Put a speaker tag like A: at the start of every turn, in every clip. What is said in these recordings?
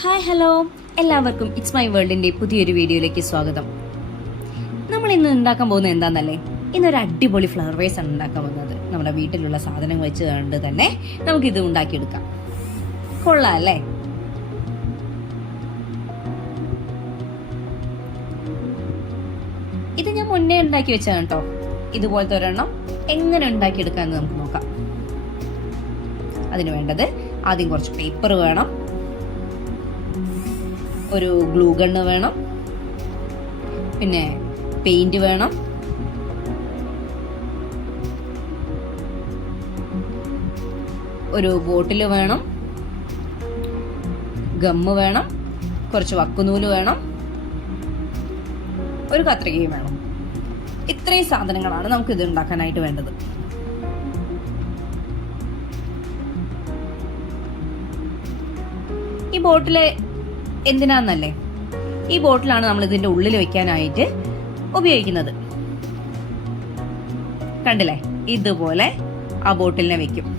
A: Hi hello എല്ലാവർക്കും it's my വേൾഡിന്റെ പുതിയൊരു വീഡിയോയിലേക്ക് സ്വാഗതം. നമ്മൾ ഇന്ന് ഉണ്ടാക്കാൻ പോകുന്നത് എന്താണെന്നല്ലേ ഇന്നൊരു അടിപൊളി ഫ്ലവർ വേസ് ആണ് ഉണ്ടാക്കാൻ പോകുന്നത്. നമ്മുടെ വീട്ടിലുള്ള സാധനങ്ങൾ വെച്ച് കണ്ട് തന്നെ നമുക്ക് ഇത് ഉണ്ടാക്കിയെടുക്കാം. കൊള്ളാം അല്ലേ? ഇത് ഞാൻ മുന്നേ ഉണ്ടാക്കി വെച്ചതാണ് കേട്ടോ ഇതുപോലത്തെ ഒരെണ്ണം എങ്ങനെ ഉണ്ടാക്കിയെടുക്കാമെന്ന് നമുക്ക് നോക്കാം. അതിന് വേണ്ടത് ആദ്യം കുറച്ച് പേപ്പർ വേണം. ഒരു ഗ്ലൂ ഗണ്ണ് വേണം. പിന്നെ പെയിന്റ് വേണം. ഒരു ബോട്ടിൽ വേണം. ഗമ്മ് വേണം. കുറച്ച് വക്കുനൂൽ വേണം. ഒരു കത്രികയും വേണം. ഇത്രയും സാധനങ്ങളാണ് നമുക്ക് ഇത് ഉണ്ടാക്കാനായിട്ട് വേണ്ടത്. ഈ ബോട്ടിൽ എന്തിനാന്നല്ലേ? ഈ ബോട്ടിലാണ് നമ്മൾ ഇതിന്റെ ഉള്ളിൽ വെക്കാനായിട്ട് ഉപയോഗിക്കുന്നത്. കണ്ടില്ലേ? ഇതുപോലെ ആ ബോട്ടിലിനെ വെക്കും.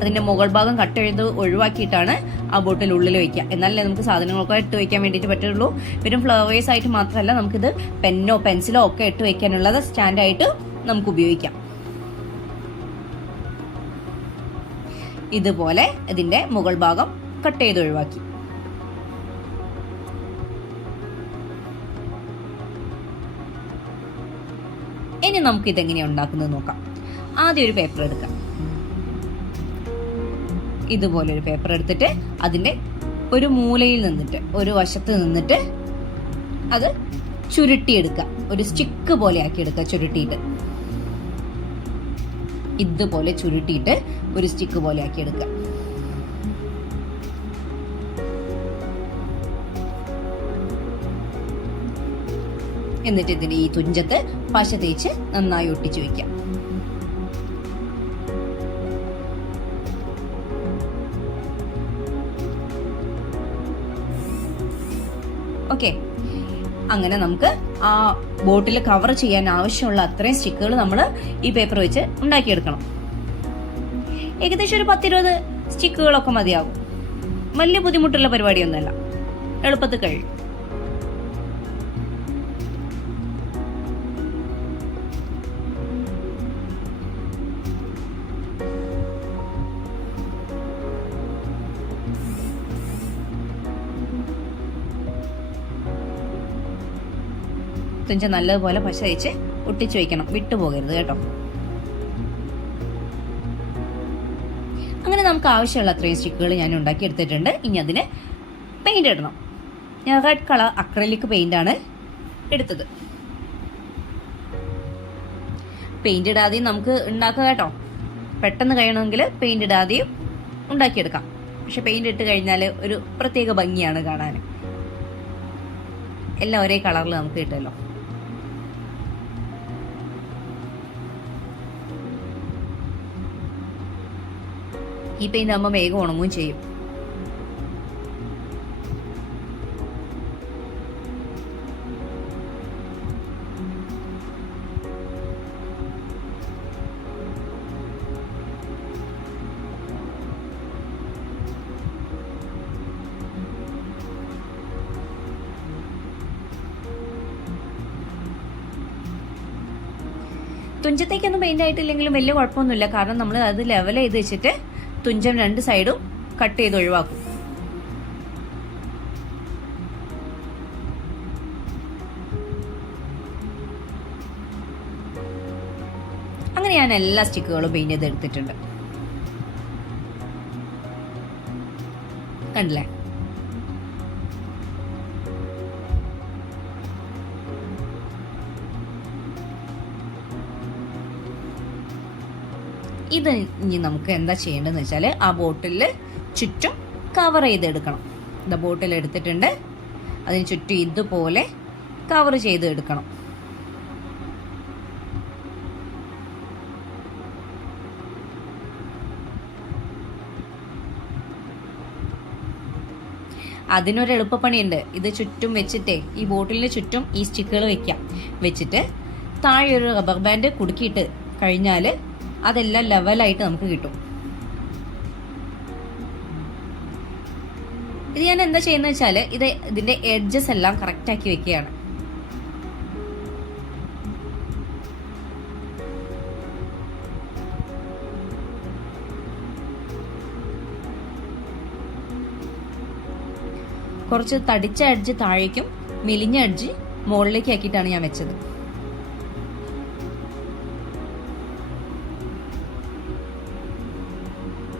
A: അതിന്റെ മുകൾ ഭാഗം കട്ട് ചെയ്ത് ഒഴിവാക്കിയിട്ടാണ് ആ ബോട്ടിൽ ഉള്ളിൽ വെക്കുക. എന്നാലേ നമുക്ക് സാധനങ്ങളൊക്കെ ഇട്ട് വെക്കാൻ വേണ്ടിയിട്ട് പറ്റുള്ളൂ. വെറും ഫ്ലവേഴ്സ് ആയിട്ട് മാത്രമല്ല നമുക്കിത് പെന്നോ പെൻസിലോ ഒക്കെ ഇട്ട് വെക്കാനുള്ളത് സ്റ്റാൻഡായിട്ട് നമുക്ക് ഉപയോഗിക്കാം. ഇതുപോലെ ഇതിന്റെ മുകൾ ഭാഗം കട്ട് ചെയ്ത് ഒഴിവാക്കി. ഇനി നമുക്ക് ഇതെങ്ങനെയാണ് ഉണ്ടാക്കുന്നത് നോക്കാം. ആദ്യം ഒരു പേപ്പർ എടുക്കാം. ഇതുപോലെ ഒരു പേപ്പർ എടുത്തിട്ട് അതിന്റെ ഒരു മൂലയിൽ നിന്നിട്ട് ഒരു വശത്ത് നിന്നിട്ട് അത് ചുരുട്ടിയെടുക്കുക ഒരു സ്റ്റിക്ക് പോലെ ആക്കി എടുക്കുക ചുരുട്ടിയിട്ട്. ഇതുപോലെ ചുരുട്ടിയിട്ട് ഒരു സ്റ്റിക്ക് പോലെ ആക്കി എടുക്കുക. എന്നിട്ട് ഇതിന് ഈ തുഞ്ചത്ത് പശ തേച്ച് നന്നായി ഒട്ടിച്ചു വയ്ക്കാം ഓക്കെ. അങ്ങനെ നമുക്ക് ആ ബോട്ടിൽ കവർ ചെയ്യാൻ ആവശ്യമുള്ള അത്രയും സ്റ്റിക്കുകൾ നമ്മൾ ഈ പേപ്പർ വെച്ച് ഉണ്ടാക്കിയെടുക്കണം. ഏകദേശം ഒരു പത്തിരുപത് സ്റ്റിക്കുകളൊക്കെ മതിയാകും വലിയ ബുദ്ധിമുട്ടുള്ള പരിപാടിയൊന്നുമല്ല. എളുപ്പത്തിൽ കഴിയും. തുഞ്ച നല്ലതുപോലെ പശ തേച്ച് ഒട്ടിച്ചു വയ്ക്കണം വിട്ടുപോകരുത് കേട്ടോ. അങ്ങനെ നമുക്ക് ആവശ്യമുള്ള അത്രയും സ്റ്റിക്കുകൾ ഞാൻ ഉണ്ടാക്കി എടുത്തിട്ടുണ്ട് ഇനി അതിന് പെയിന്റ് ഇടണം. ഞാൻ റെഡ് കളർ അക്രലിക് ആണ് എടുത്തത്. പെയിന്റ് ഇടാതെയും നമുക്ക് ഉണ്ടാക്കുക കേട്ടോ. പെട്ടെന്ന് കഴിയണമെങ്കിൽ പെയിന്റ് ഇടാതെയും ഉണ്ടാക്കിയെടുക്കാം. പക്ഷെ പെയിന്റ് ഇട്ട് കഴിഞ്ഞാൽ ഒരു പ്രത്യേക ഭംഗിയാണ് കാണാൻ എല്ലാം ഒരേ കളറിൽ നമുക്ക് കിട്ടുമല്ലോ. ഈ പെയിന്റ് ആകുമ്പോൾ വേഗം ഉണങ്ങുകയും ചെയ്യും. തുഞ്ചത്തേക്കൊന്നും പെയിന്റ് ആയിട്ടില്ലെങ്കിലും വലിയ കുഴപ്പമൊന്നുമില്ല. കാരണം നമ്മൾ അത് ലെവൽ ചെയ്ത് വെച്ചിട്ട് തുഞ്ചം രണ്ട് സൈഡും കട്ട് ചെയ്ത് ഒഴിവാക്കും. അങ്ങനെ ഞാൻ എല്ലാ സ്റ്റിക്കുകളും പെയിന്റ് ചെയ്ത് എടുത്തിട്ടുണ്ട്. കണ്ടില്ലേ? ഇത് ഇനി നമുക്ക് എന്താ ചെയ്യേണ്ടതെന്ന് വെച്ചാൽ ആ ബോട്ടിൽ ചുറ്റും കവർ ചെയ്തെടുക്കണം. ഇത് ബോട്ടിൽ എടുത്തിട്ടുണ്ട്. അതിന് ചുറ്റും ഇതുപോലെ കവർ ചെയ്ത് എടുക്കണം അതിനൊരു എളുപ്പപ്പണിയുണ്ട്. ഇത് ചുറ്റും വെച്ചിട്ടേ ഈ ബോട്ടിലിന് ചുറ്റും ഈ സ്റ്റിക്കുകൾ വെക്കാം. വെച്ചിട്ട് താഴെ ഒരു റബ്ബർ ബാൻഡ് കുടുക്കിയിട്ട് കഴിഞ്ഞാൽ അതെല്ലാം ലെവലായിട്ട് നമുക്ക് കിട്ടും. ഇത് ഞാൻ എന്താ ചെയ്യുന്നത് വെച്ചാൽ ഇത് ഇതിന്റെ എഡ്ജസ് എല്ലാം കറക്റ്റ് ആക്കി വെക്കുകയാണ്. കുറച്ച് തടിച്ച എഡ്ജ് താഴേക്കും മെലിഞ്ഞ എഡ്ജ് മുകളിലേക്ക് ആക്കിയിട്ടാണ് ഞാൻ വെച്ചത്.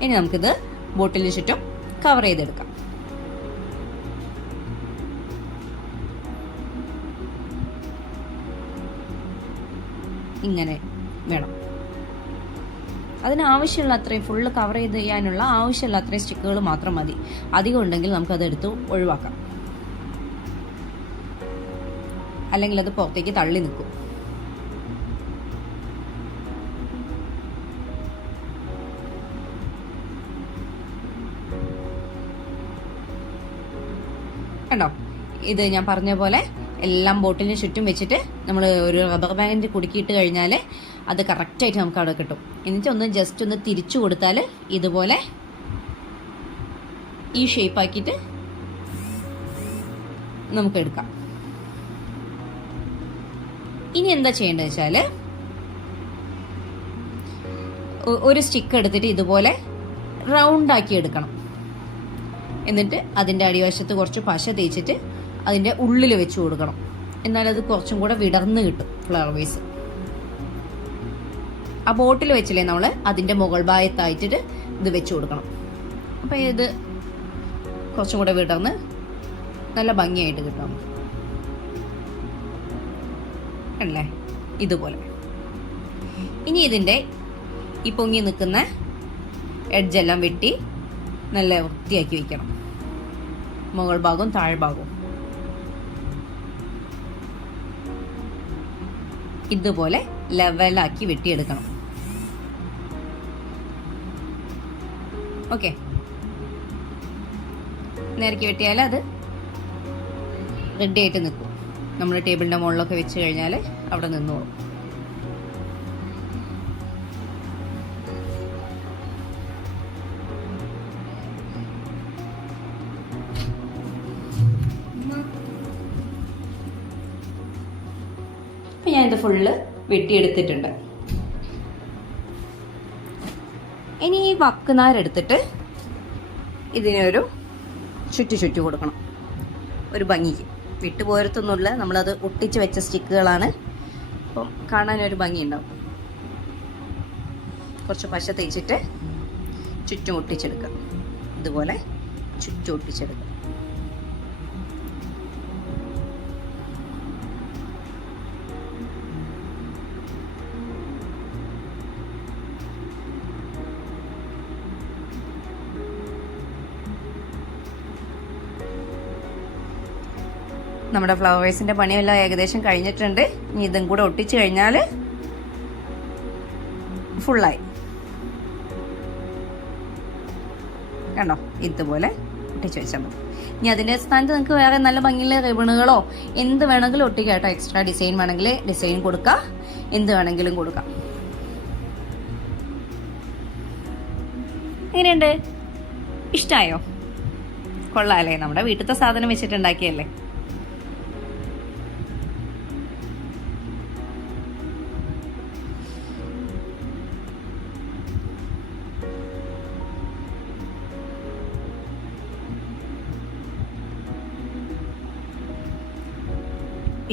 A: ഇനി നമുക്കിത് ബോട്ടിലിന് ചുറ്റും കവർ ചെയ്തെടുക്കാം. ഇങ്ങനെ വേണം. അതിനാവശ്യമുള്ള അത്രയും ഫുള്ള് കവർ ചെയ്ത് ചെയ്യാനുള്ള ആവശ്യമുള്ള അത്രയും സ്റ്റിക്കുകൾ മാത്രം മതി. അധികം ഉണ്ടെങ്കിൽ നമുക്കത് എടുത്ത് ഒഴിവാക്കാം. അല്ലെങ്കിൽ അത് പുറത്തേക്ക് തള്ളി നിൽക്കും. കണ്ടോ? ഇത് ഞാൻ പറഞ്ഞ പോലെ എല്ലാം ബോട്ടിലിന് ചുറ്റും വെച്ചിട്ട് നമ്മൾ ഒരു റബ്ബർ ബാൻഡ് കുടുക്കിയിട്ട് കഴിഞ്ഞാൽ അത് കറക്റ്റായിട്ട് നമുക്ക് അവിടെ കിട്ടും. എന്നിട്ട് ഒന്ന് ജസ്റ്റ് ഒന്ന് തിരിച്ചു കൊടുത്താൽ ഇതുപോലെ ഈ ഷേപ്പ് ആക്കിയിട്ട് നമുക്ക് എടുക്കാം. ഇനി എന്താ ചെയ്യേണ്ടത് വെച്ചാൽ ഒരു സ്റ്റിക്ക് എടുത്തിട്ട് ഇതുപോലെ റൗണ്ടാക്കി എടുക്കണം. എന്നിട്ട് അതിന്റെ അടിവശത്ത് കുറച്ച് പശ തേച്ചിട്ട് അതിന്റെ ഉള്ളിൽ വെച്ച് കൊടുക്കണം. എന്നാലത് കുറച്ചും കൂടെ വിടർന്ന് കിട്ടും ഫ്ലവർ വേസ് ആ ബോട്ടിൽ വെച്ചില്ലേ നമ്മൾ അതിന്റെ മുകൾ ഭാഗത്തായിട്ടിട്ട് ഇത് വെച്ച് കൊടുക്കണം. അപ്പോൾ ഇത് കുറച്ചും കൂടെ വിടർന്ന് നല്ല ഭംഗിയായിട്ട് കിട്ടും. അല്ലേ? ഇതുപോലെ. ഇനി ഇതിന്റെ ഈ പൊങ്ങി നിൽക്കുന്ന എഡ്ജെല്ലാം വെട്ടി നല്ല വൃത്തിയാക്കി വെക്കണം. മുകൾ ഭാഗവും താഴ്ഭാഗവും ഇതുപോലെ ലെവലാക്കി വെട്ടിയെടുക്കണം. ഓക്കെ നേരക്ക് വെട്ടിയാൽ അത് റെഡി ആയിട്ട് നിൽക്കും. നമ്മൾ ടേബിളിന്റെ മുകളിലൊക്കെ വെച്ച് കഴിഞ്ഞാൽ അവിടെ നിന്നോളും. ഞാനിത് ഫുള്ള് വെട്ടിയെടുത്തിട്ടുണ്ട്. ഇനി ഈ വക്കുനാരെടുത്തിട്ട് ഇതിനൊരു ചുറ്റി ചുറ്റി കൊടുക്കണം. ഒരു ഭംഗിക്ക്. വിട്ടു പോരത്തൊന്നുമില്ല നമ്മളത് ഒട്ടിച്ച് വെച്ച സ്റ്റിക്കുകളാണ്. അപ്പം കാണാനൊരു ഭംഗിയുണ്ടാവും. കുറച്ച് പശ തേച്ചിട്ട് ചുറ്റും ഒട്ടിച്ചെടുക്കുക. ഇതുപോലെ ചുറ്റും ഒട്ടിച്ചെടുക്കുക. നമ്മുടെ ഫ്ലവേഴ്സിന്റെ പണിയെല്ലാം ഏകദേശം കഴിഞ്ഞിട്ടുണ്ട്. ഇനി ഇതും കൂടെ ഒട്ടിച്ചു കഴിഞ്ഞാൽ ഫുള്ളായി കണ്ടോ? ഇതുപോലെ ഒട്ടിച്ചു വെച്ചാൽ മതി. ഇനി അതിന്റെ സ്ഥാനത്ത് നിങ്ങൾക്ക് വേറെ നല്ല ഭംഗിയുള്ള റിബണുകളോ എന്ത് വേണമെങ്കിലും ഒട്ടിക്കാം കേട്ടോ. എക്സ്ട്രാ ഡിസൈൻ വേണമെങ്കിൽ ഡിസൈൻ കൊടുക്കാം. എന്ത് വേണമെങ്കിലും കൊടുക്കാം. എങ്ങനെയുണ്ട്? ഇഷ്ടമായോ കൊള്ളാമല്ലേ നമ്മുടെ വീട്ടിലത്തെ സാധനം വെച്ചിട്ടുണ്ടാക്കിയല്ലേ?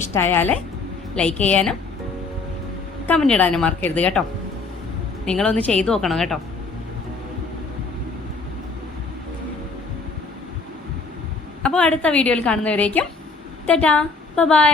A: ഇഷ്ടമായാൽ ലൈക്ക് ചെയ്യാനും കമന്റ് ഇടാനും മറക്കരുത് കേട്ടോ. നിങ്ങളൊന്ന് ചെയ്തു നോക്കണം കേട്ടോ. അപ്പോൾ അടുത്ത വീഡിയോയിൽ കാണുന്നവരേക്കും ടാറ്റാ ബൈ